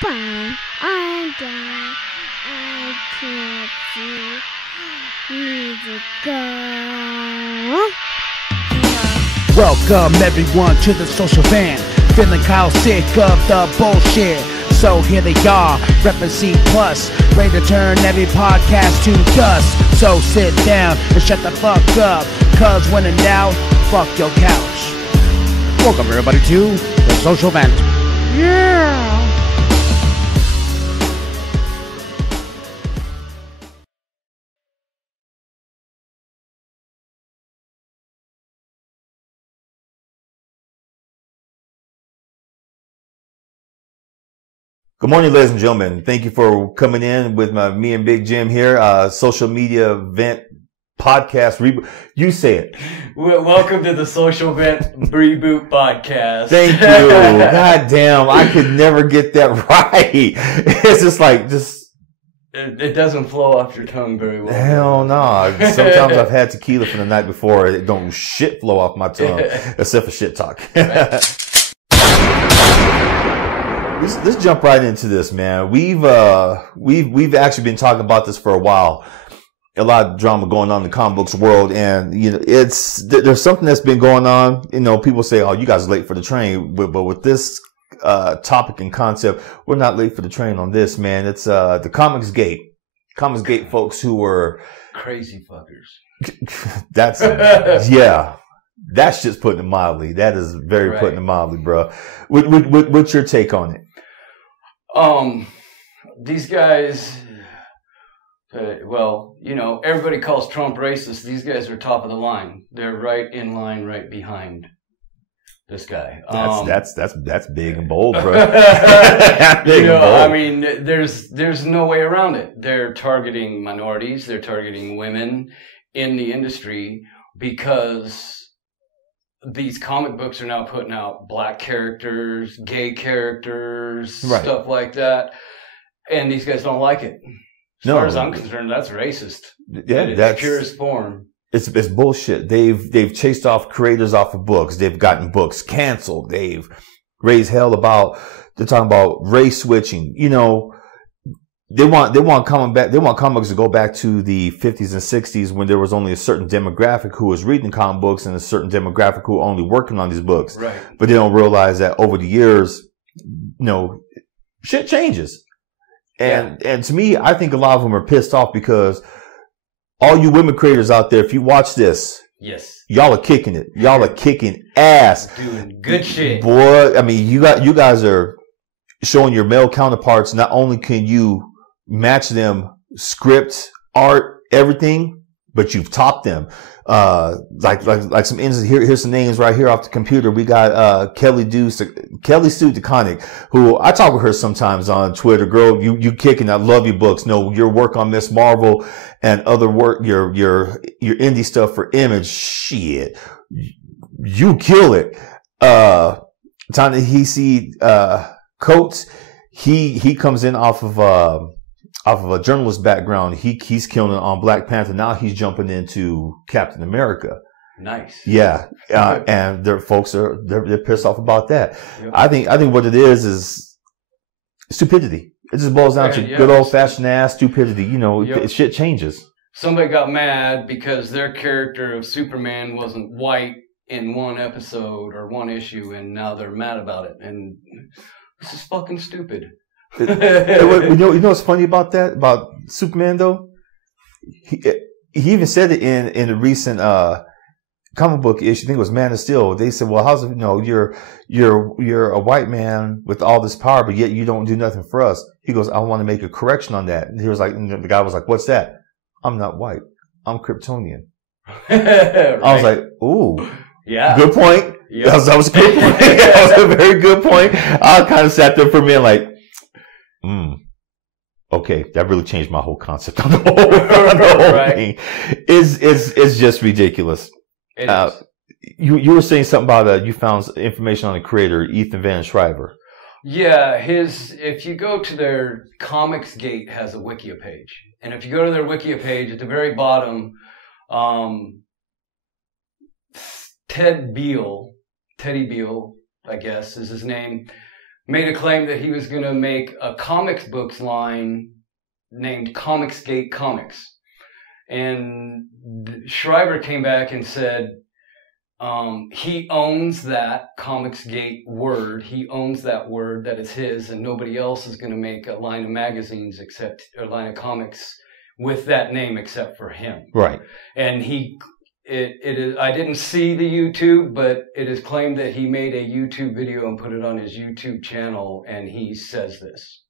Fine, I'm done. I can't see. Need to go. Welcome everyone to the social van. Feeling Kyle sick of the bullshit. So here they are, reppin' C+, ready to turn every podcast to dust. So sit down and shut the fuck up, cause when in doubt, fuck your couch. Welcome everybody to the social van. Yeah! Good morning, ladies and gentlemen. Thank you for coming in with me and Big Jim here. Social media event podcast reboot. You say it. Welcome to the Social Vent Reboot Podcast. Thank you. God damn, I could never get that right. It's just like, It doesn't flow off your tongue very well. hell no. Sometimes I've had tequila from the night before. It don't shit flow off my tongue, except for shit talk. Right. Let's jump right into this, man. We've actually been talking about this for a while. A lot of drama going on in the comic books world, and you know, there's something that's been going on. You know, people say, "Oh, you guys are late for the train," but with this topic and concept, we're not late for the train on this, man. It's the Comicsgate folks who were Crazy fuckers. that's yeah. That's just putting it mildly. That is very Right. putting it mildly, bro. What's your take on it? These guys, well, you know, everybody calls Trump racist. These guys are top of the line. They're right in line, right behind this guy. That's big and bold, bro. Big You know, and bold. I mean, there's no way around it. They're targeting minorities. They're targeting women in the industry because these comic books are now putting out black characters, gay characters, Right. stuff like that. And these guys don't like it. As No. far as I'm concerned, that's racist. Yeah, In its that's purest form. it's bullshit. They've chased off creators off of books. They've gotten books canceled. They've raised hell about. They're talking about race switching. You know, they want comics to go back to the 50s and 60s when there was only a certain demographic who was reading comic books and a certain demographic who were only working on these books. Right. But they don't realize that over the years, you know, shit changes. And to me, I think a lot of them are pissed off because all you women creators out there, if you watch this, Yes. y'all are kicking it. Y'all are kicking ass. Doing good shit. Boy, I mean, you guys are showing your male counterparts. Not only can you match them script, art, everything, but you've topped them. Like some here's some names right here off the computer. We got Kelly Sue DeConnick, who I talk with her sometimes on Twitter. Girl, you kicking. I love your books. No, your work on Miss Marvel and other work, your indie stuff for Image. Shit, you kill it. Ta-Nehisi Coates, he comes in off of a journalist background. He's killing it on Black Panther. Now he's jumping into Captain America. Nice. Yeah. And their folks they're pissed off about that. Yep. I think what it is stupidity. It just boils down to Yeah. good old fashioned ass stupidity. You know, Yep. shit changes. Somebody got mad because their character of Superman wasn't white in one episode or one issue, and now they're mad about it. And this is fucking stupid. You know what's funny about that, about Superman though? He even said it in a recent comic book issue. I think it was Man of Steel. They said, "Well, how's it? You know, you're a white man with all this power, but yet you don't do nothing for us." He goes, "I want to make a correction on that." And he was like, and the guy was like, "What's that?" "I'm not white. I'm Kryptonian." Right. I was like, "Ooh, Yeah. good point." Yep. That was a good point. That was a very good point. I kind of sat there for a minute like, okay, that really changed my whole concept on the whole Right. thing. It's just ridiculous. It is. You were saying something about you found information on the creator, Ethan Van Schreiber. Yeah, if you go to their Comicsgate has a Wikia page. And if you go to their Wikia page, at the very bottom, Teddy Beal, I guess is his name, made a claim that he was going to make a comics books line named Comicsgate Comics. And Schreiber came back and said he owns that Comicsgate word. He owns that word, that it's his, and nobody else is going to make a line of magazines except a line of comics with that name except for him. Right. And it is, I didn't see the YouTube, but it is claimed that he made a YouTube video and put it on his YouTube channel, and he says this.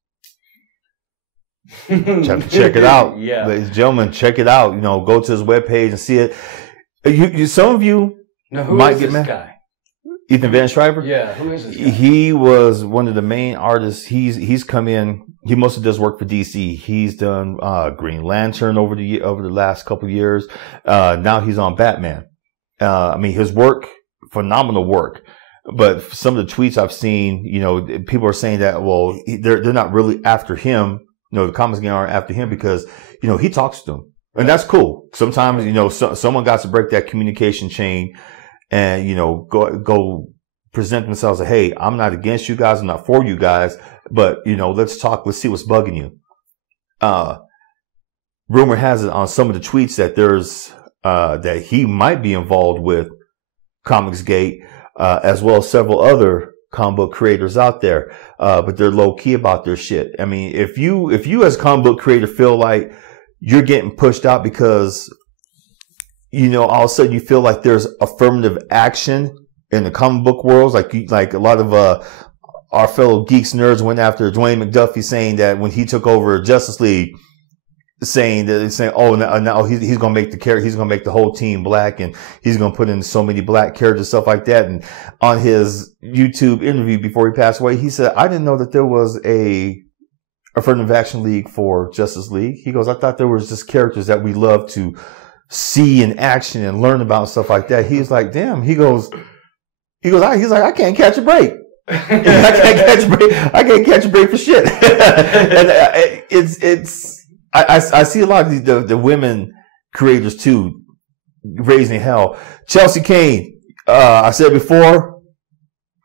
Check it out. Yeah. Ladies and gentlemen, check it out. Go to his webpage and see it. Some of you now, who might is get this mad. guy? Ethan Van Schreiber? Yeah, who is this guy? He was one of the main artists. He's come in. He mostly does work for DC. He's done Green Lantern over the last couple of years. Now he's on Batman. His work, phenomenal work. But some of the tweets I've seen, people are saying that they're not really after him. The Comicsgate aren't after him because he talks to them, and that's cool. Sometimes someone got to break that communication chain. And, go present themselves as, hey, I'm not against you guys. I'm not for you guys. But, let's talk. Let's see what's bugging you. Rumor has it on some of the tweets that there's, that he might be involved with Comicsgate, as well as several other comic book creators out there. But they're low key about their shit. I mean, if you as a comic book creator feel like you're getting pushed out because all of a sudden you feel like there's affirmative action in the comic book world, like a lot of our fellow geeks nerds went after Dwayne McDuffie, saying that when he took over Justice League, saying now he's gonna make he's gonna make the whole team black, and he's gonna put in so many black characters, stuff like that. And on his YouTube interview before he passed away, he said, "I didn't know that there was a affirmative action league for Justice League." He goes, "I thought there was just characters that we love to see in action and learn about and stuff like that." He's like, damn. He's like, I can't catch a break. I can't catch a break for shit. And I see a lot of the women creators too raising hell. Chelsea Kane, I said before,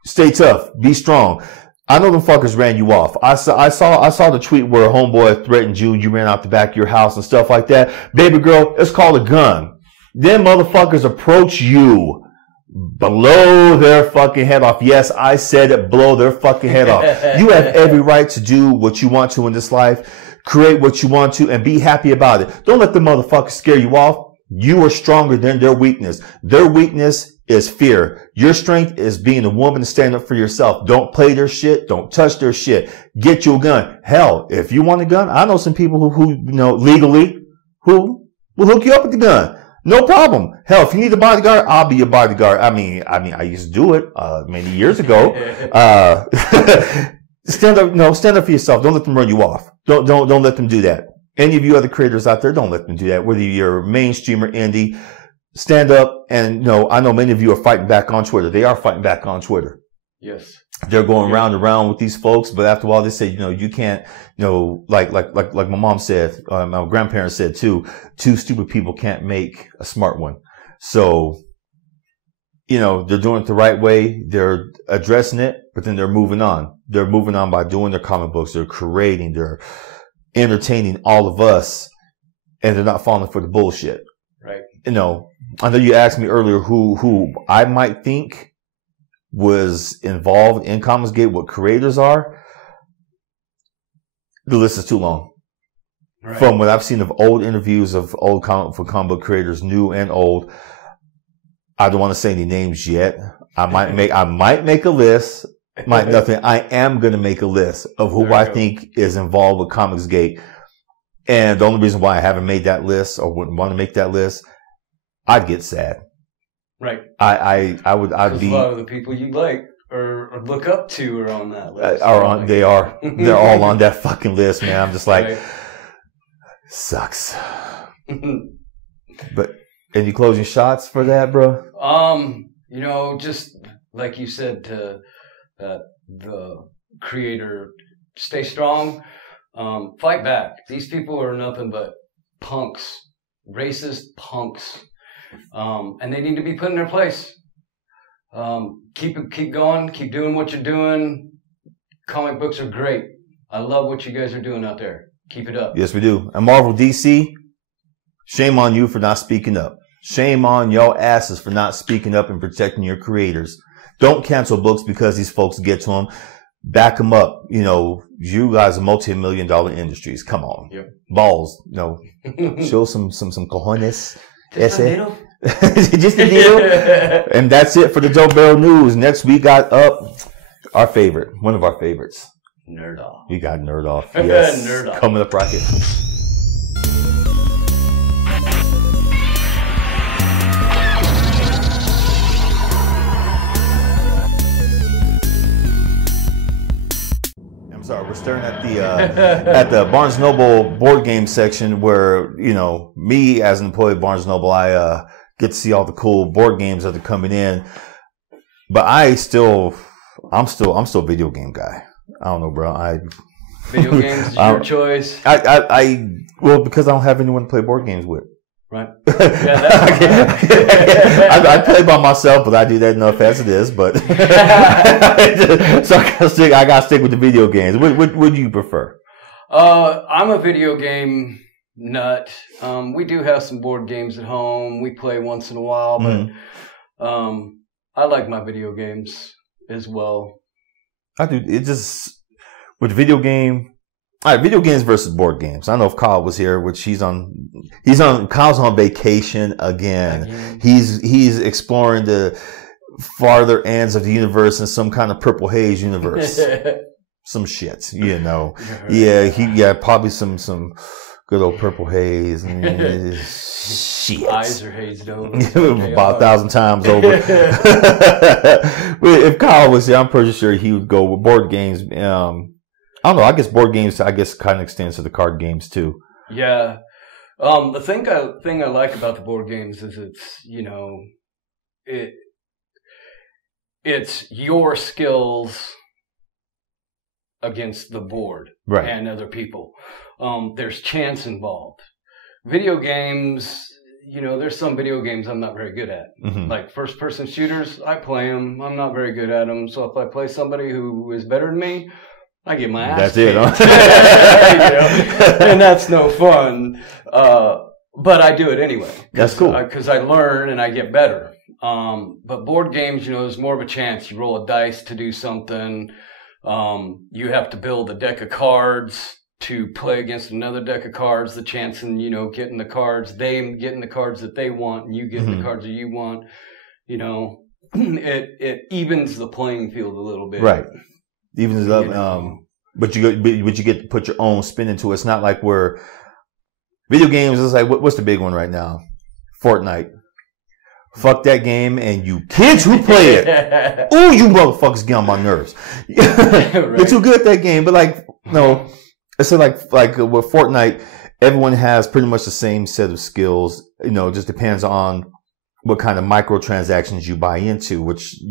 stay tough, be strong. I know them fuckers ran you off. I saw the tweet where a homeboy threatened you. You ran out the back of your house and stuff like that. Baby girl, it's called a gun. Them motherfuckers approach you, blow their fucking head off. Yes, I said it, blow their fucking head off. You have every right to do what you want to in this life, create what you want to, and be happy about it. Don't let the motherfuckers scare you off. You are stronger than their weakness. Their weakness is fear. Your strength is being a woman and stand up for yourself. Don't play their shit. Don't touch their shit. Get you a gun. Hell, if you want a gun, I know some people who legally, who will hook you up with the gun. No problem. Hell, if you need a bodyguard, I'll be your bodyguard. I used to do it, many years ago. Stand up for yourself. Don't let them run you off. Don't let them do that. Any of you other creators out there, don't let them do that. Whether you're mainstream or indie, stand up. And I know many of you are fighting back on Twitter. They are fighting back on Twitter. Yes. They're going round and round with these folks, but after a while they say, you can't, like my mom said, my grandparents said too, two stupid people can't make a smart one. So, they're doing it the right way. They're addressing it, but then they're moving on. They're moving on by doing their comic books. They're creating, they're entertaining all of us, and they're not falling for the bullshit. Right. I know you asked me earlier who I might think was involved in Comicsgate, what creators are. The list is too long. Right. From what I've seen of old interviews of old comic book creators, new and old, I don't want to say any names yet. I might make a list. I am going to make a list of who I think is involved with Comicsgate. And the only reason why I haven't made that list or wouldn't want to make that list, I'd get sad. Right. I'd be. A lot of the people you like or look up to are on that list. They are. They're all on that fucking list, man. I'm just like, right. Sucks. But any closing shots for that, bro? Just like you said to the creator, stay strong, fight back. These people are nothing but punks, racist punks. And they need to be put in their place. Keep going, keep doing what you're doing. Comic books are great. I love what you guys are doing out there. Keep it up. Yes, we do. And Marvel DC, shame on you for not speaking up. Shame on your asses for not speaking up and protecting your creators. Don't cancel books because these folks get to them. Back them up. You know, you guys are multi-million-dollar industries. Come on. Yep. Balls. You know, show some cojones. Just a little. Just a little. And that's it for the Joe Barrel News. Next we got up our favorite, one of our favorites. Nerd Off. We got Nerd Off. Yes. Nerd Off. Coming up right here. I'm sorry, we're staring at the Barnes Noble board game section where, you know, me as an employee of Barnes Noble, I get to see all the cool board games that are coming in. But I'm still a video game guy. I don't know, bro. Video games is your choice. Well, because I don't have anyone to play board games with. Right. Yeah, I play by myself, but I do that enough as it is. But so I gotta stick with the video games. What do you prefer? I'm a video game nut. We do have some board games at home. We play once in a while, but I like my video games as well. I do. It just with video game. All right, video games versus board games. I don't know if Kyle was here, which Kyle's on vacation again. He's exploring the farther ends of the universe in some kind of purple haze universe. Some shit, you know. Yeah, probably some good old purple haze. Shit. Eyes are hazed over. About 1,000 times over. If Kyle was here, I'm pretty sure he would go with board games. I don't know. I guess board games, kind of extends to the card games too. Yeah. The thing I like about the board games is it's your skills against the board and other people. There's chance involved. Video games, there's some video games I'm not very good at. Like first-person shooters, I play them. I'm not very good at them. So if I play somebody who is better than me, I get my ass kicked. That's it, huh? And that's no fun. But I do it anyway. That's cool. Because I learn and I get better. But board games, there's more of a chance. You roll a dice to do something. You have to build a deck of cards to play against another deck of cards. The chance in, getting the cards, they getting the cards that they want, and you getting the cards that you want. It evens the playing field a little bit. Right. Evens it up. But you get to put your own spin into it. It's not like we're video games. It's like what's the big one right now? Fortnite. Fuck that game, and you kids who play it. Ooh, you motherfuckers get on my nerves. You're too good at that game. But no, it's like with Fortnite, everyone has pretty much the same set of skills. It just depends on what kind of microtransactions you buy into, which,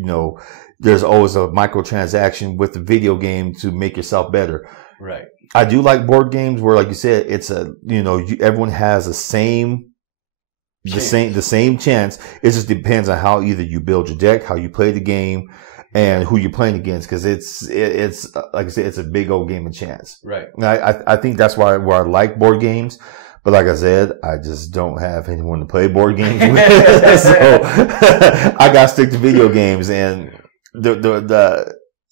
there's always a microtransaction with the video game to make yourself better. Right. I do like board games where, like you said, it's everyone has the same chance. It just depends on how either you build your deck, how you play the game, and who you're playing against. Cause it's like I said, it's a big old game of chance. Right. I think that's why I like board games. But like I said, I just don't have anyone to play board games with. So I gotta stick to video games. And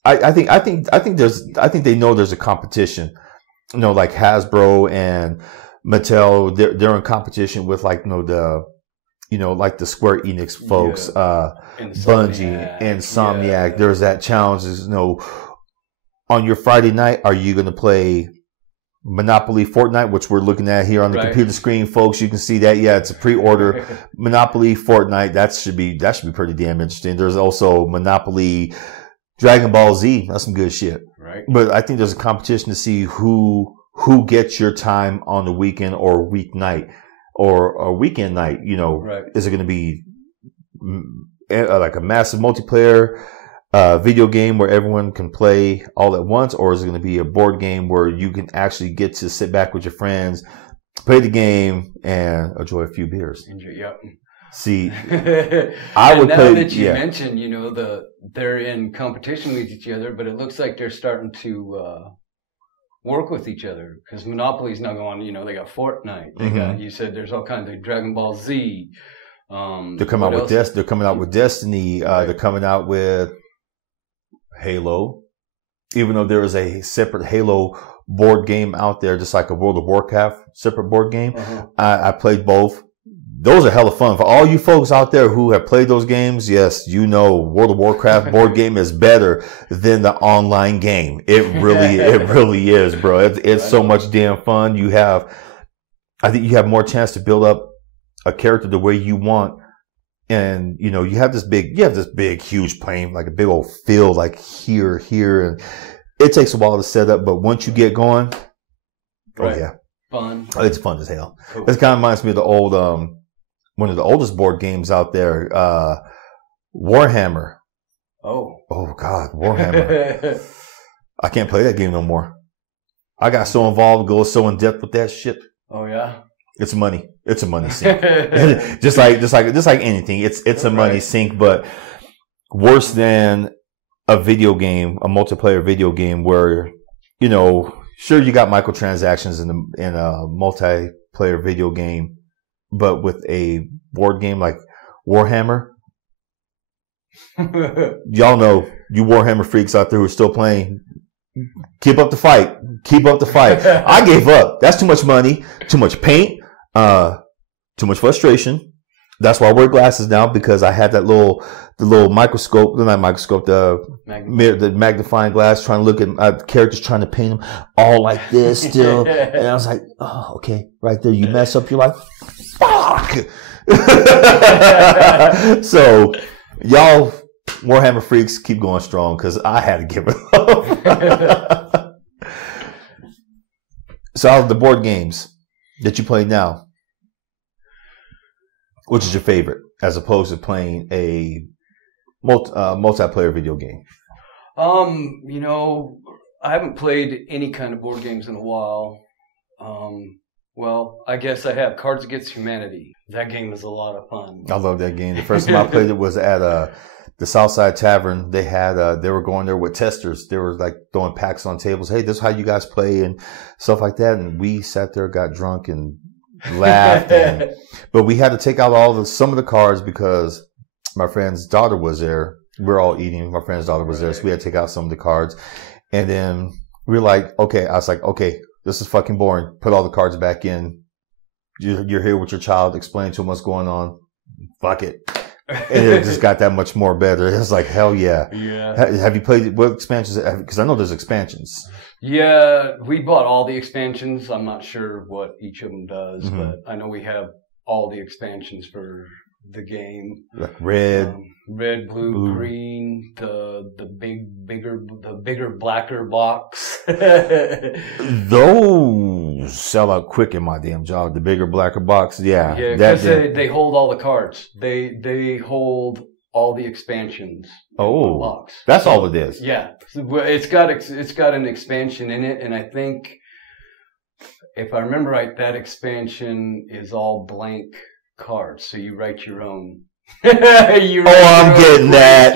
I think they know there's a competition. Like Hasbro and Mattel, they're in competition with like the Square Enix folks, Bungie, Insomniac. Yeah. There's that challenge. On your Friday night, are you going to play Monopoly Fortnite, which we're looking at here on the computer screen, folks? You can see that. Yeah, it's a pre-order. Monopoly Fortnite. That should be pretty damn interesting. There's also Monopoly Dragon Ball Z. That's some good shit. Right. But I think there's a competition to see who gets your time on the weekend or weeknight or a weekend night. Is it going to be like a massive multiplayer video game where everyone can play all at once, or is it going to be a board game where you can actually get to sit back with your friends, play the game, and enjoy a few beers? Yep. See, I would now play. that you Yeah. mentioned, you know, they're in competition with each other, but it looks like they're starting to work with each other because Monopoly's now going. You know, they got Fortnite. They got. You said there's all kinds of Dragon Ball Z. They're coming out with They're coming out with Destiny. They're coming out with Halo. Even though there is a separate Halo board game out there, just like a World of Warcraft separate board game. I played both. Those are hella fun. For all you folks out there who have played those games, yes, you know World of Warcraft board game is better than the online game. It really is, bro. It's so much damn fun. I think you have more chance to build up a character the way you want. And, you know, you have this big, huge plane, like a big old field, like here. And it takes a while to set up, but once you get going, oh yeah. Fun. It's fun as hell. Cool. This kind of reminds me of the old, one of the oldest board games out there, Warhammer. Oh God, Warhammer. I can't play that game no more. I got so involved, go so in depth with that shit. Oh yeah. It's money. It's a money sink. just like anything. It's a money sink, but worse than a video game, a multiplayer video game where, you know, sure you got microtransactions in a multiplayer video game, but with a board game like Warhammer, y'all know, you Warhammer freaks out there who are still playing, keep up the fight. I gave up. That's too much money, too much paint, too much frustration. That's why I wear glasses now, because I had the little microscope, not microscope, the magnifying glass, trying to look at characters, trying to paint them all like this still. And I was like, oh, okay, right there. You mess up, you're like, fuck. So y'all Warhammer freaks, keep going strong, because I had to give it up. So out of the board games that you play now, which is your favorite, as opposed to playing a multiplayer video game? You know, I haven't played any kind of board games in a while. Well, I guess I have Cards Against Humanity. That game is a lot of fun. I love that game. The first time I played it was at the Southside Tavern. They had they were going there with testers. They were like throwing packs on tables. Hey, this is how you guys play and stuff like that. And we sat there, got drunk, and laughed. But we had to take out some of the cards because my friend's daughter was there. We're all eating. My friend's daughter was there, so we had to take out some of the cards. And then we were like, okay. I was like, okay, this is fucking boring. Put all the cards back in. You're here with your child. Explain to him what's going on. Fuck it. And it just got that much more better. It was like, hell yeah. Yeah. Have you played, what expansions? Because I know there's expansions. Yeah, we bought all the expansions. I'm not sure what each of them does, but I know we have all the expansions for the game. Like red, blue, green, the bigger, blacker box. Those sell out quick in my damn job. The bigger, blacker box, yeah. Yeah, because they hold all the cards. They hold all the expansions. Oh, in the box. That's all it is. Yeah, it's got an expansion in it, and I think, if I remember right, that expansion is all blank cards, so you write your own. I'm getting that.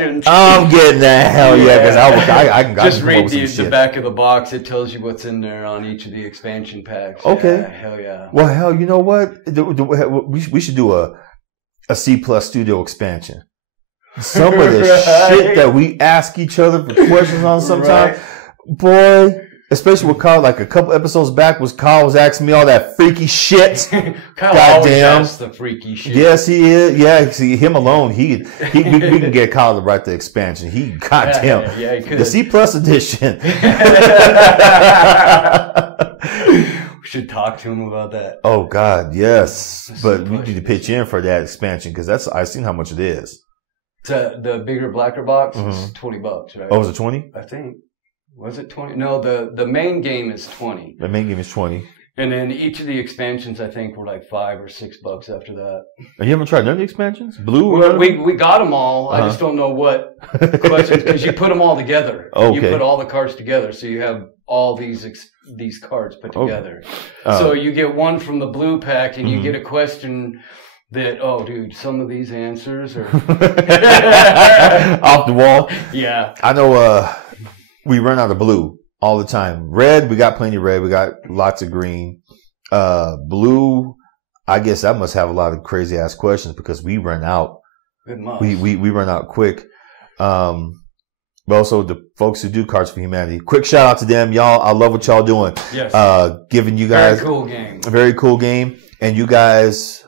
Hell yeah, because I can just read the back of the box. It tells you what's in there on each of the expansion packs. Okay. Yeah, hell yeah. Well, hell, you know what? We should do a C Plus Studio expansion. Some of the shit that we ask each other for questions on sometimes, boy. Especially with Kyle, like a couple episodes back, Kyle was asking me all that freaky shit. Kyle always asks the freaky shit. Yes, he is. Yeah, see, him alone, we can get Kyle to write the expansion. Goddamn. Yeah, he could. The C Plus edition. We should talk to him about that. Oh God, yes. But we need to pitch in for that expansion, because I've seen how much it is. The bigger, blacker box is $20, right? Oh, was it 20? I think. Was it 20? No, the main game is 20. The main game is 20. And then each of the expansions, I think, were like $5 or $6 after that. And you haven't tried none of the expansions? Blue? Well, we got them all. I just don't know what questions, because you put them all together. Okay. You put all the cards together, so you have all these cards put together. So you get one from the blue pack, and you get a question That, oh, dude, some of these answers are off the wall. Yeah. I know we run out of blue all the time. Red, we got plenty of red. We got lots of green. Blue, I guess that must have a lot of crazy ass questions because we run out. It must. We run out quick. But also the folks who do Cards for Humanity. Quick shout out to them. Y'all, I love what y'all doing. Yes. Giving you guys very cool game. A very cool game. And you guys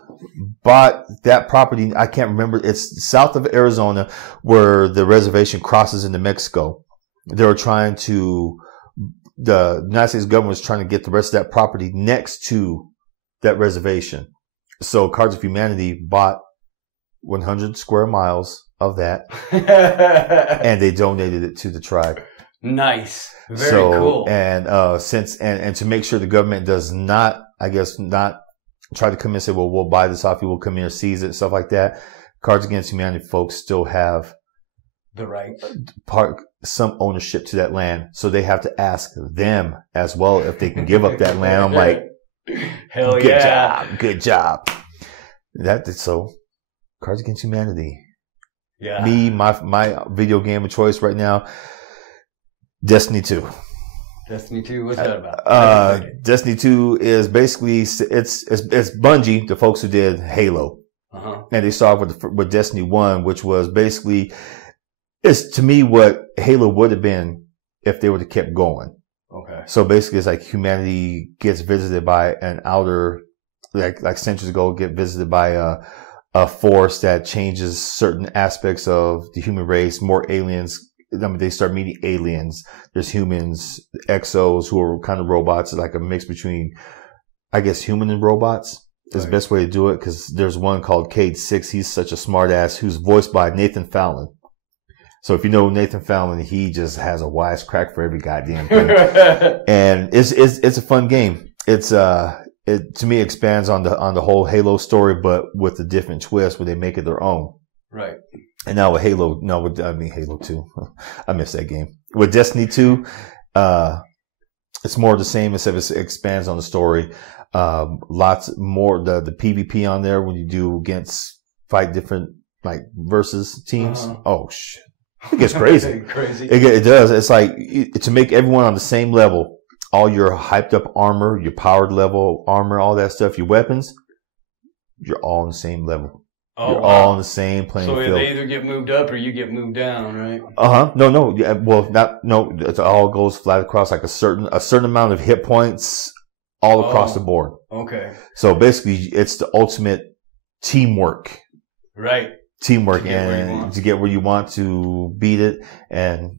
bought that property. I can't remember. It's south of Arizona where the reservation crosses into Mexico. They were trying to, the United States government was trying to get the rest of that property next to that reservation. So Cards of Humanity bought 100 square miles of that and they donated it to the tribe. Nice. Very cool. And and to make sure the government does not, I guess, not try to come in and say, well, we'll buy this off you, we'll come here and seize it, stuff like that. Cards Against Humanity folks still have the right some ownership to that land. So they have to ask them as well if they can give up that land. I'm like, hell yeah. Good job. So Cards Against Humanity. Yeah. Me, my video game of choice right now, Destiny 2. Destiny 2, what's that about? Destiny 2 is basically, it's Bungie, the folks who did Halo. And they started with Destiny 1, which was basically, it's to me what Halo would have been if they would have kept going. Okay. So basically it's like humanity gets visited by an outer, like centuries ago, get visited by a force that changes certain aspects of the human race, more aliens. I mean, they start meeting aliens. There's humans, exos who are kind of robots, like a mix between, I guess, human and robots is the best way to do it. Cause there's one called Cade 6. He's such a smart ass who's voiced by Nathan Fallon. So if you know Nathan Fallon, he just has a wisecrack for every goddamn thing. And it's a fun game. It to me expands on the whole Halo story, but with a different twist where they make it their own. Right. And now with Halo 2. I miss that game. With Destiny 2, it's more the same except it expands on the story. Lots more the PvP on there when you do fight different like versus teams. Oh shit. It gets crazy. Crazy. It does. It's like to make everyone on the same level. All your hyped up armor, your powered level armor, all that stuff, your weapons, you're all on the same level. Oh, you're all on the same playing field. So they either get moved up or you get moved down, right? No. Yeah, well, it all goes flat across, like a certain amount of hit points all across the board. Okay. So basically, it's the ultimate teamwork. Right. Teamwork to get where you want to beat it. And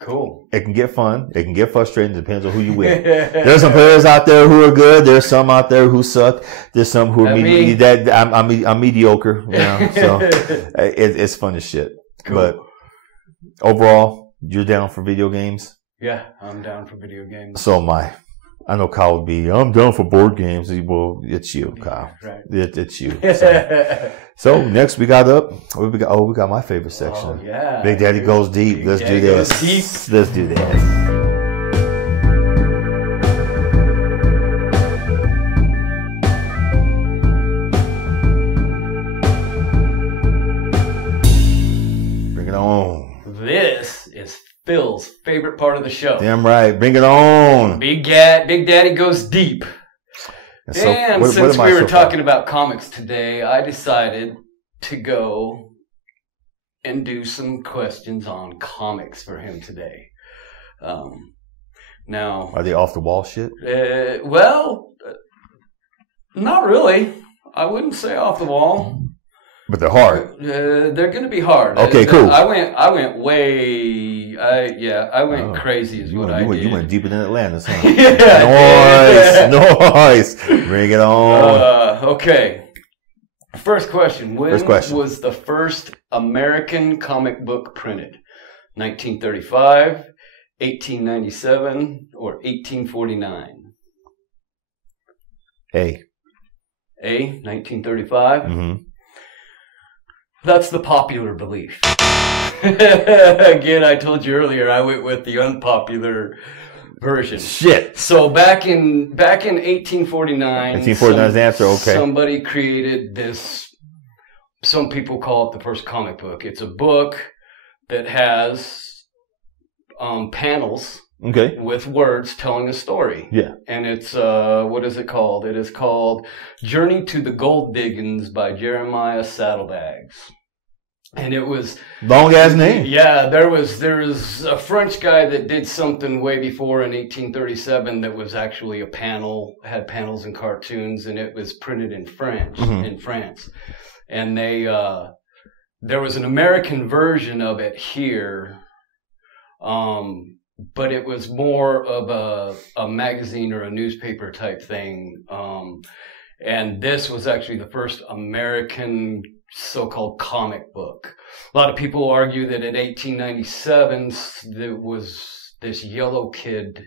cool. It can get fun. It can get frustrating. Depends on who you with. There's some players out there who are good. There's some out there who suck. There's some who are I'm mediocre. You know, so it's fun as shit. Cool. But overall, you're down for video games? Yeah, I'm down for video games. So am I. I know Kyle would be, I'm down for board games. Well, it's you, Kyle. Right. It's you. So next we got we got my favorite section. Oh, yeah. Big Daddy Goes Deep. Let's do this. Let's do this. Bring it on. This is Phil's favorite part of the show. Damn right. Bring it on. Big Daddy Goes Deep. And since we were talking about comics today, I decided to go and do some questions on comics for him today. Now, are they off the wall shit? Well, not really. I wouldn't say off the wall. But they're hard. They're going to be hard. Okay, cool. I went way. I went crazy. Is what I did. You went deeper than Atlantis, huh? Yeah. Nice. Bring it on. Okay. First question. When was the first American comic book printed? 1935, 1897, or 1849? A. 1935? Mm-hmm. That's the popular belief. Again, I told you earlier, I went with the unpopular version. Shit. So back in 1849, 1849 is the answer. Okay. Somebody created this. Some people call it the first comic book. It's a book that has panels. Okay. With words telling a story. Yeah. And it's, what is it called? It is called Journey to the Gold Diggings by Jeremiah Saddlebags. And it was... Long ass name. Yeah, there was a French guy that did something way before in 1837 that was actually a panel, had panels and cartoons, and it was printed in French, in France. And there was an American version of it here, but it was more of a magazine or a newspaper type thing. And this was actually the first American so-called comic book. A lot of people argue that in 1897, there was this Yellow Kid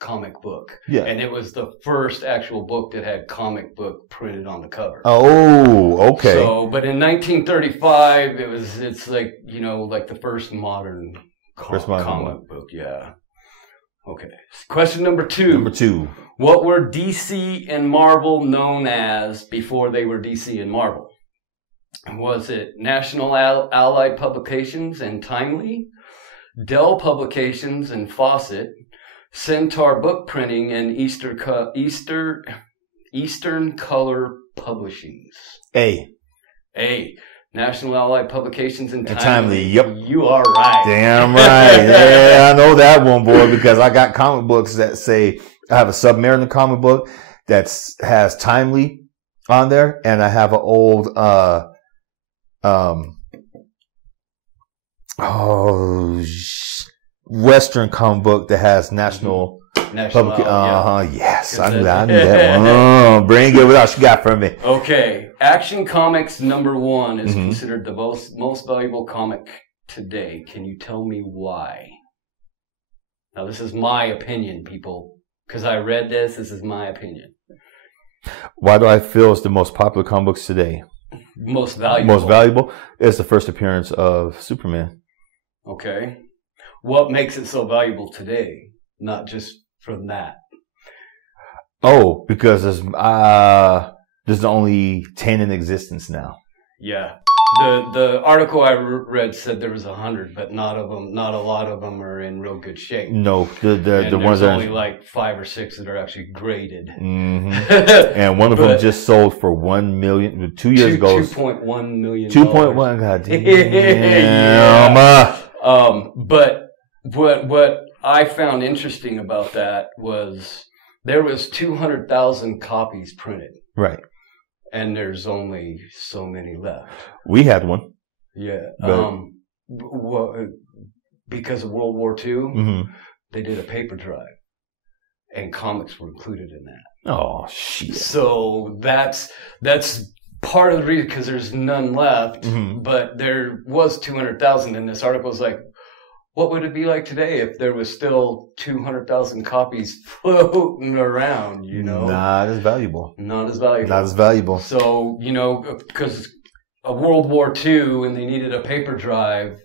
comic book. Yeah. And it was the first actual book that had comic book printed on the cover. Oh, okay. So, but in 1935, it's like, like the first modern comic book, yeah. Okay. Question number 2. Number 2. What were DC and Marvel known as before they were DC and Marvel? Was it National Allied Publications and Timely, Dell Publications and Fawcett, Centaur Book Printing, and Eastern Color Publishings? A. National Allied Publications and Timely. Yep. You are right. Damn right. Yeah, I know that one, boy, because I got comic books that say, I have a Submariner comic book that has Timely on there, and I have an old, Western comic book that has National Public. Yes, I knew that one. Bring it. What else you got from me? Okay, Action Comics #1 is considered the most valuable comic today. Can you tell me why? Now, this is my opinion, people, because I read this. This is my opinion. Why do I feel it's the most popular comic books today? Most valuable. Most valuable is the first appearance of Superman. Okay. What makes it so valuable today? Not just from that. Oh, because there's only 10 in existence now. Yeah. The article I read said there was 100, but not a lot of them are in real good shape. No, the ones that only like 5 or 6 that are actually graded. And one of them just sold for $1 million 2 years ago. $2.1 million. 2.1. God damn. Yeah. But what I found interesting about that was there was 200,000 copies printed. Right. And there's only so many left. We had one. Yeah. Because of World War II, they did a paper drive, and comics were included in that. Oh shit! So that's part of the reason, because there's none left. But there was 200,000, and this article is like, what would it be like today if there was still 200,000 copies floating around, Not as valuable. Not as valuable. Not as valuable. So, because of World War II and they needed a paper drive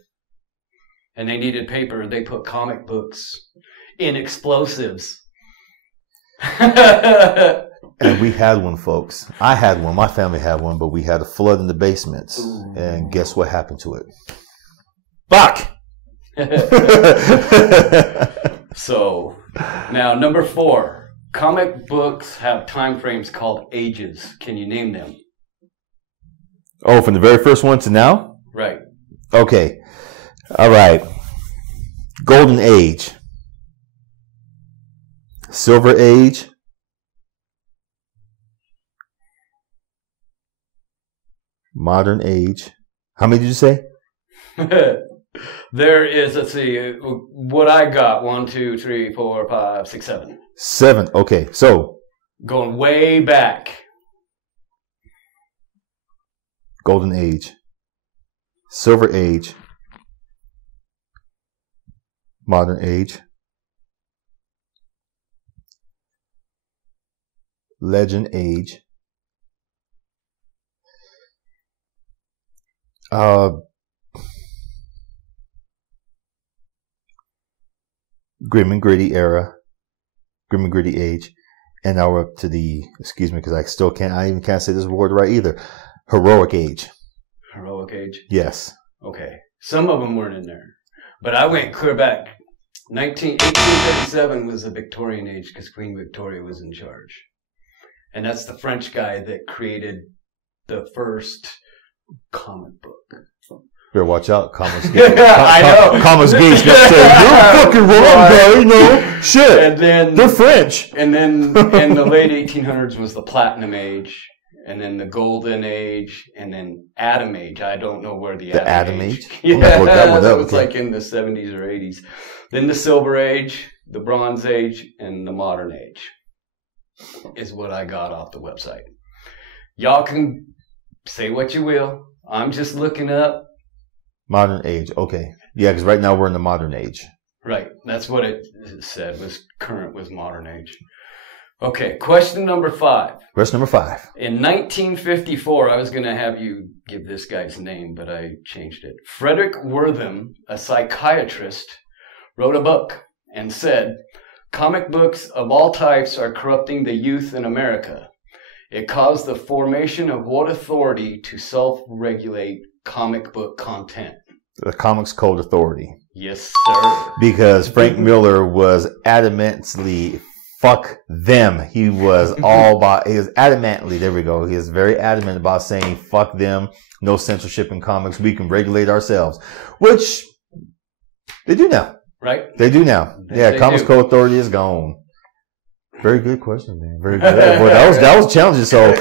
and they needed paper, they put comic books in explosives. And we had one, folks. I had one. My family had one, but we had a flood in the basements. Ooh. And guess what happened to it? Fuck! So now number 4, comic books have time frames called ages. Can you name them? Oh, from the very first one to now? Right. Okay. All right. Golden Age. Silver Age. Modern Age. How many did you say? There is, let's see, what I got. 1, 2, 3, 4, 5, 6, 7. 7. Okay, so going way back. Golden Age, Silver Age, Modern Age, Legend Age, Grim and Gritty era, Grim and Gritty Age. And now we're up to the, excuse me, because I even can't say this word right either. Heroic Age. Heroic Age? Yes. Okay. Some of them weren't in there. But I went clear back. 1837 was the Victorian Age because Queen Victoria was in charge. And that's the French guy that created the first comic book. Better watch out, Comicsgate. I know. Comicsgate's gonna say, you're fucking wrong, guy, you know? Shit. And then they're French. And then in the late 1800s was the Platinum Age, and then the Golden Age, and then Atom Age. I don't know where the Atom Age. Yeah, that was like in the 70s or 80s. Then the Silver Age, the Bronze Age, and the Modern Age is what I got off the website. Y'all can say what you will. I'm just looking up. Modern Age. Okay. Yeah, because right now we're in the Modern Age. Right. That's what it said was current was Modern Age. Okay. Question number 5. Question number 5. In 1954, I was going to have you give this guy's name, but I changed it. Frederick Wortham, a psychiatrist, wrote a book and said, comic books of all types are corrupting the youth in America. It caused the formation of what authority to self-regulate comic book content? The Comics Code Authority. Yes, sir. Because Frank Miller was adamantly fuck them. He was adamantly, there we go. He was very adamant about saying fuck them, no censorship in comics. We can regulate ourselves, which they do now. Right? They do now. They Comics Code Authority is gone. Very good question, man. Very good. Well, that was challenging. So,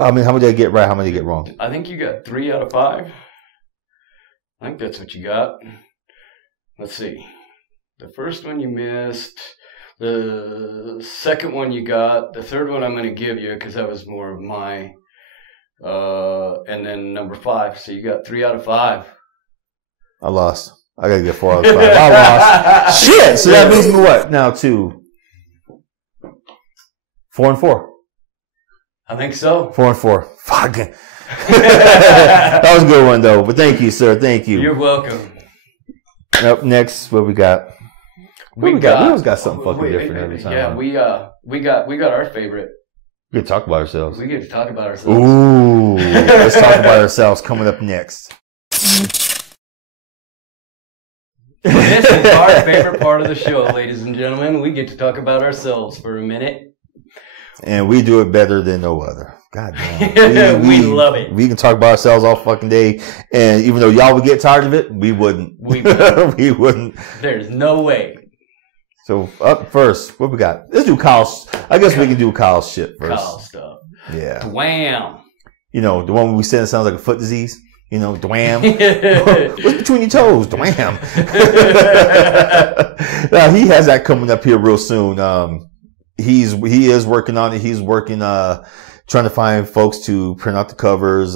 I mean, how many did I get right? How many did I get wrong? I think you got 3 out of 5. I think that's what you got. Let's see. The first one you missed. The second one you got. The third one I'm going to give you because that was more of my. And then number 5. So you got 3 out of 5. I lost. I got to get 4 out of 5. I lost. Shit. So that means me what? Now 2. 4 and 4. I think so. 4 and 4. Fuck. That was a good one, though. But thank you, sir. Thank you. You're welcome. Up next, what we got? We always got something fucking different every time. Yeah, we got our favorite. We get to talk about ourselves. We get to talk about ourselves. Ooh. Let's talk about ourselves coming up next. This is our favorite part of the show, ladies and gentlemen. We get to talk about ourselves for a minute. And we do it better than no other. God damn. We love it. We can talk about ourselves all fucking day. And even though y'all would get tired of it, we wouldn't. We wouldn't. There's no way. So up first, what we got? Let's do Kyle's. I guess we can do Kyle's shit first. Kyle stuff. Yeah. Wham. You know, the one we said sounds like a foot disease. You know, dwam. What's between your toes? Dwam. Now, he has that coming up here real soon. He is working on it. He's working, trying to find folks to print out the covers,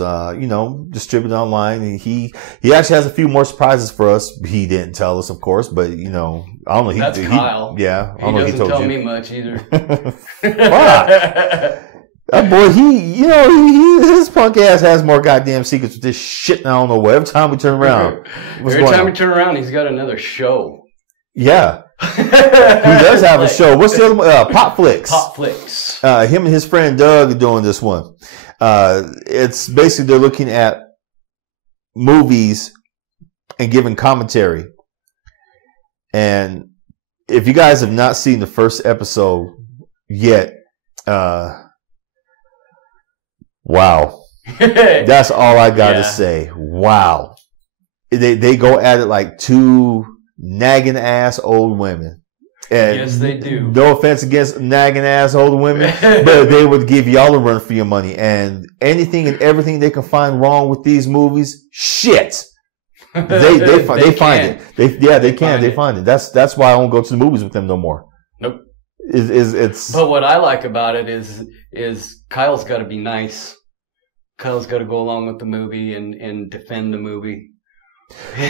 distribute it online. And he actually has a few more surprises for us. He didn't tell us, of course, but I don't know. That's Kyle. Yeah. He doesn't tell me much either. Fuck. That boy, his punk ass has more goddamn secrets with this shit. And I don't know what. Every time we turn around, every time we turn around, he's got another show. Yeah, he does have a show. What's the other one? Pop Flicks. Pop Flicks. Him and his friend Doug are doing this one. It's basically they're looking at movies and giving commentary. And if you guys have not seen the first episode yet, wow. That's all I got to say. Wow. They go at it like 2 nagging ass old women. And yes, they do. No offense against nagging ass old women, but they would give y'all a run for your money. And anything and everything they can find wrong with these movies, shit. They find it. They can. They find it. That's why I don't go to the movies with them no more. Nope. It's. But what I like about it is Kyle's got to be nice. Kyle's got to go along with the movie and defend the movie.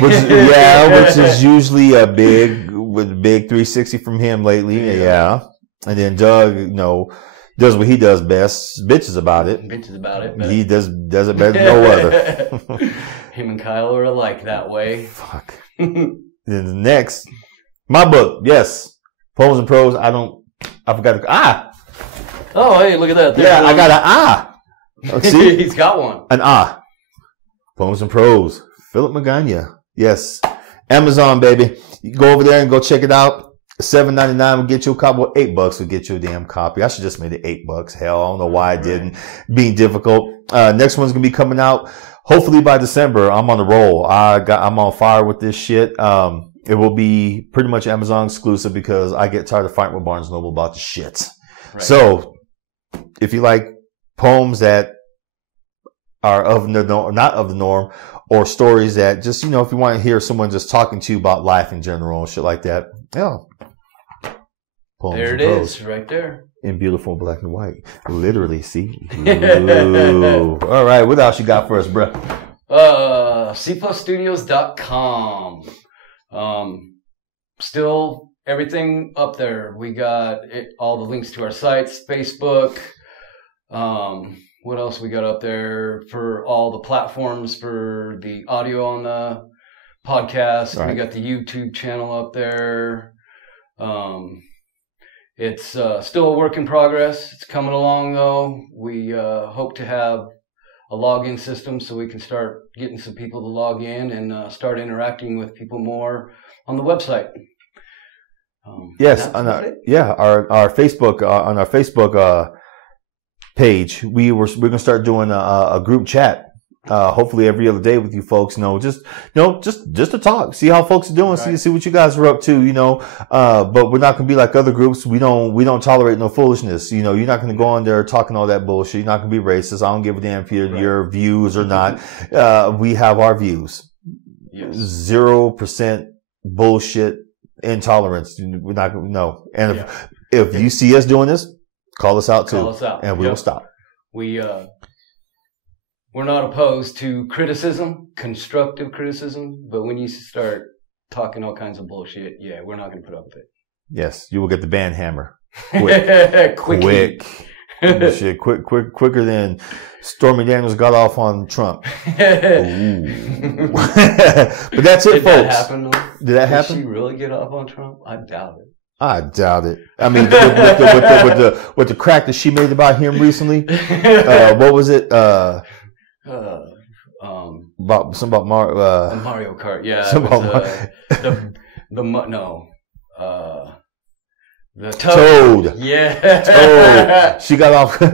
Which is usually a big 360 from him lately. Yeah. And then Doug, does what he does best, bitches about it. But he does it better than no other. Him and Kyle are alike that way. Fuck. Then the next, my book, yes. Poems and Prose. I I forgot to, Oh, hey, look at that. Yeah, I got an Oh, see? He's got one. An Poems and Prose. Philip Magana. Yes. Amazon, baby. You go over there and go check it out. $7.99 will get you a copy. Well, $8 will get you a damn copy. I should just made it $8. Hell, I don't know why I didn't. Being difficult. Next one's gonna be coming out hopefully by December. I'm on the roll. I'm on fire with this shit. It will be pretty much Amazon exclusive because I get tired of fighting with Barnes & Noble about the shit. Right. So if you like poems that are not of the norm, or stories that just, if you want to hear someone just talking to you about life in general and shit like that, yeah. Poems there it is, right there. In beautiful black and white. Literally, see? Ooh. All right, what else you got for us, bro? cplusstudios.com. Still everything up there. We got all the links to our sites, Facebook. What else we got up there for all the platforms for the audio on the podcast? Right. We got the YouTube channel up there. It's still a work in progress. It's coming along though. We hope to have a login system so we can start getting some people to log in and start interacting with people more on the website. Yes, on our Facebook on our Facebook page, we're gonna start doing a group chat. Hopefully every other day with you folks, just to talk, see how folks are doing, right. see what you guys are up to, but we're not going to be like other groups. We don't tolerate no foolishness. You're not going to go on there talking all that bullshit. You're not going to be racist. I don't give a damn if your views or not. We have our views. Yes. 0% bullshit intolerance. We're not going to, no. And if you see us doing this, call us out too. Call us out. And we will stop. We're not opposed to criticism, constructive criticism, but when you start talking all kinds of bullshit, we're not going to put up with it. Yes, you will get the band hammer. Quick. Shit, quicker than Stormy Daniels got off on Trump. But that's it, folks. Did that happen? Did that happen? Did she really get off on Trump? I doubt it. I doubt it. I mean, with the crack that she made about him recently, what was it? About Mario Kart. Yeah, the Toad. Yeah, Toad. She got off. Oh,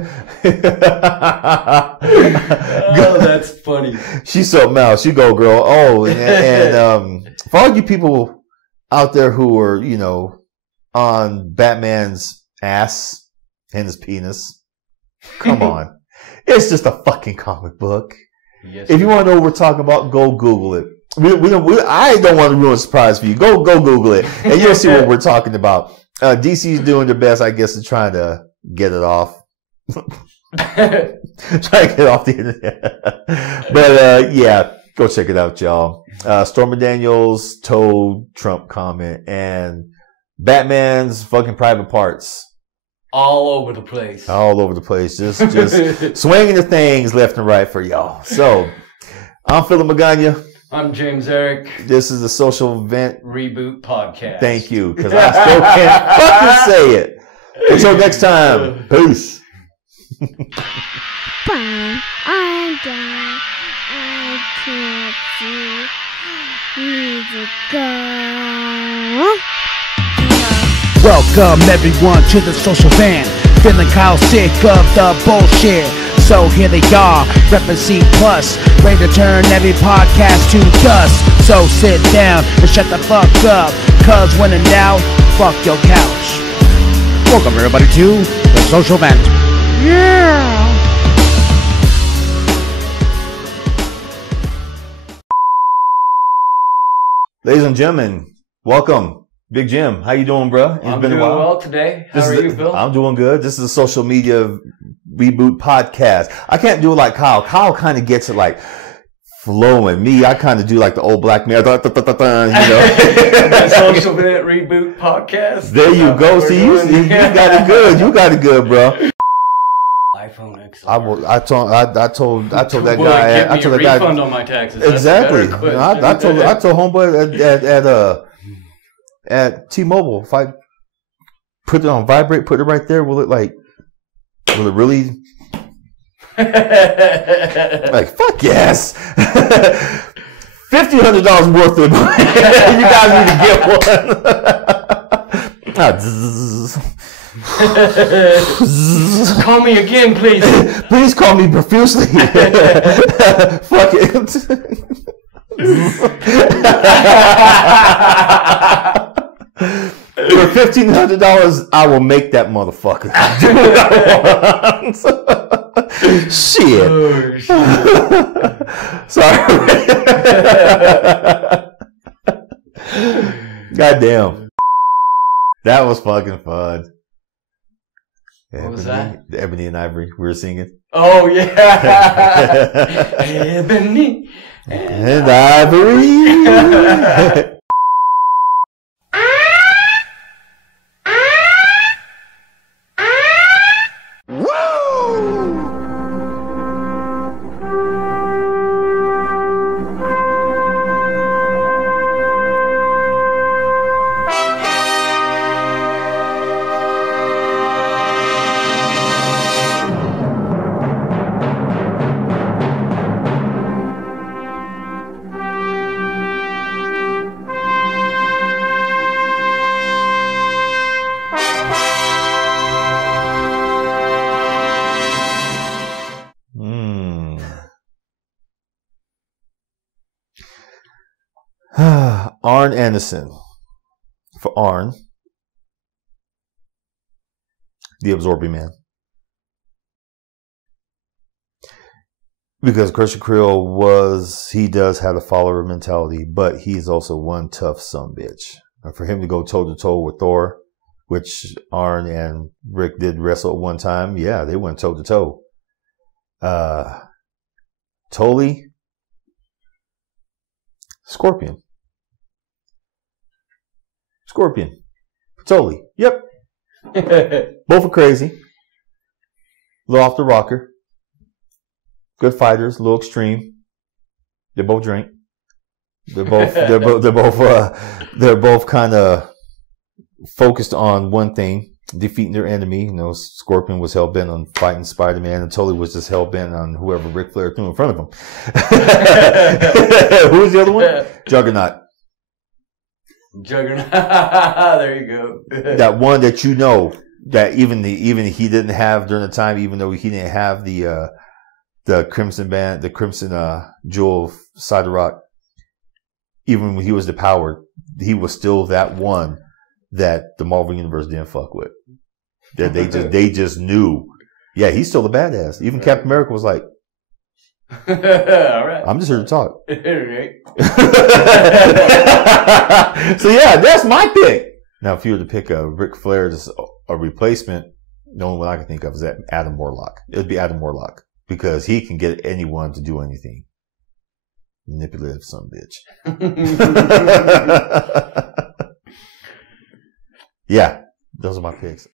that's funny. She's so mouse. You go, girl. Oh, and for all you people out there who are, on Batman's ass and his penis, come on. It's just a fucking comic book. Yes, if you want to know what we're talking about, go Google it. I don't want to ruin a surprise for you. Go Google it, and you'll see what we're talking about. DC's doing their best, I guess, to try to get it off. Try to get off the internet. But go check it out, y'all. Stormy Daniels, Toad, Trump comment, and Batman's fucking private parts. All over the place. All over the place. Just swinging the things left and right for y'all. So, I'm Philip Magana. I'm James Eric. This is the Social Vent Reboot Podcast. Thank you, because I still can't fucking say it. Until next time, peace. I'm done. I can't see. Need to go. Welcome everyone to the Social Van. Feeling Kyle sick of the bullshit. So here they are, reppin' C+, ready to turn every podcast to dust. So sit down and shut the fuck up, cause when in doubt, fuck your couch. Welcome everybody to the Social Vent. Yeah! Ladies and gentlemen, welcome. Big Jim, how you doing, bro? I'm doing well today. How are you, Bill? I'm doing good. This is a social media reboot podcast. I can't do it like Kyle. Kyle kind of gets it like flowing. Me, I kind of do like the old black man, Social Vent Reboot Podcast. There you go. See, you got it good. You got it good, bro. iPhone XR. I told that guy. I told that guy. Refund on my taxes. Exactly. I told homeboy at T-Mobile, put it on vibrate, put it right there, will it really like, fuck yes. $1,500 worth of money. You guys need to get one. Call me again, please. Please call me profusely. Fuck it. For $1,500, I will make that motherfucker do what I want. Shit. Oh, shit. Sorry. Goddamn. That was fucking fun. What was that? The Ebony and Ivory we were singing. Oh, yeah. Ebony and Ivory. Arn Anderson. For Arn, the Absorbing Man. Because Christian Creel he does have a follower mentality, but he's also one tough sumbitch. And for him to go toe to toe with Thor, which Arn and Rick did wrestle at one time, yeah, they went toe to toe. Tully, Scorpion. Tully. Yep. Both are crazy. A little off the rocker. Good fighters, a little extreme. They both drink. They're both kind of focused on one thing, defeating their enemy. You know, Scorpion was hell bent on fighting Spider-Man, and Tully was just hell bent on whoever Ric Flair threw in front of him. Who was the other one? Juggernaut. There you go. That one that you know that even he didn't have during the time, even though he didn't have the Crimson Band, the Crimson Jewel of Side of Rock. Even when he was depowered, he was still that one that the Marvel Universe didn't fuck with. That they just knew. Yeah, he's still the badass. Even Captain America was like, all right. I'm just here to talk. Right. So yeah, that's my pick. Now, if you were to pick a Ric Flair as a replacement, the only one I can think of is that Adam Warlock. It would be Adam Warlock because he can get anyone to do anything. Manipulative son of a bitch. Yeah, those are my picks.